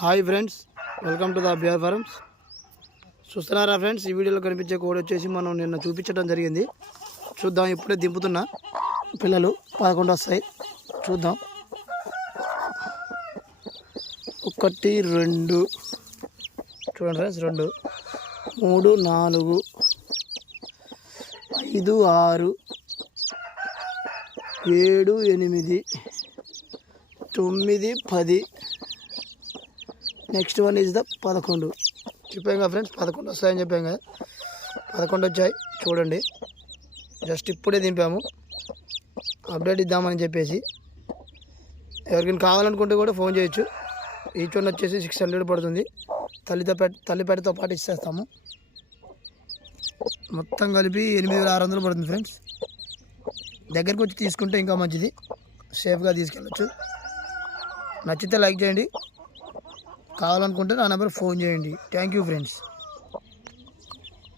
Hi friends, welcome to the BR farms. చూస్తున్నారా friends, ఈ వీడియోలో కనిపించే కోడి వచ్చేసి మనం నిన్న చూపించడం జరిగింది. చూద్దాం, ఇప్పుడే దింపుతున్నా. పిల్లలు 11 వస్తాయి. చూద్దాం. 1 2 చూడండి friends, 2 3 4 5 6 7 8 9 10. Next one is the 11. చెప్పాం కదా ఫ్రెండ్స్, 11 వస్తాయని చెప్పాం కదా. 11 వచ్చాయి. చూడండి, జస్ట్ ఇప్పుడే దింపాము. అప్డేట్ ఇద్దామని చెప్పేసి. ఎవరికైనా కావాలనుకుంటే కూడా ఫోన్ చేయొచ్చు. ఈచ్ వన్ వచ్చేసి 600 పడుతుంది. తల్లిపేటతో పాటు ఇచ్చేస్తాము. మొత్తం కలిపి 8600 పడుతుంది ఫ్రెండ్స్. దగ్గరికి వచ్చి తీసుకుంటే ఇంకా మంచిది, సేఫ్గా తీసుకెళ్ళచ్చు. నచ్చితే లైక్ చేయండి. కావాలనుకుంటే నా నెంబర్ ఫోన్ చేయండి. Thank you friends.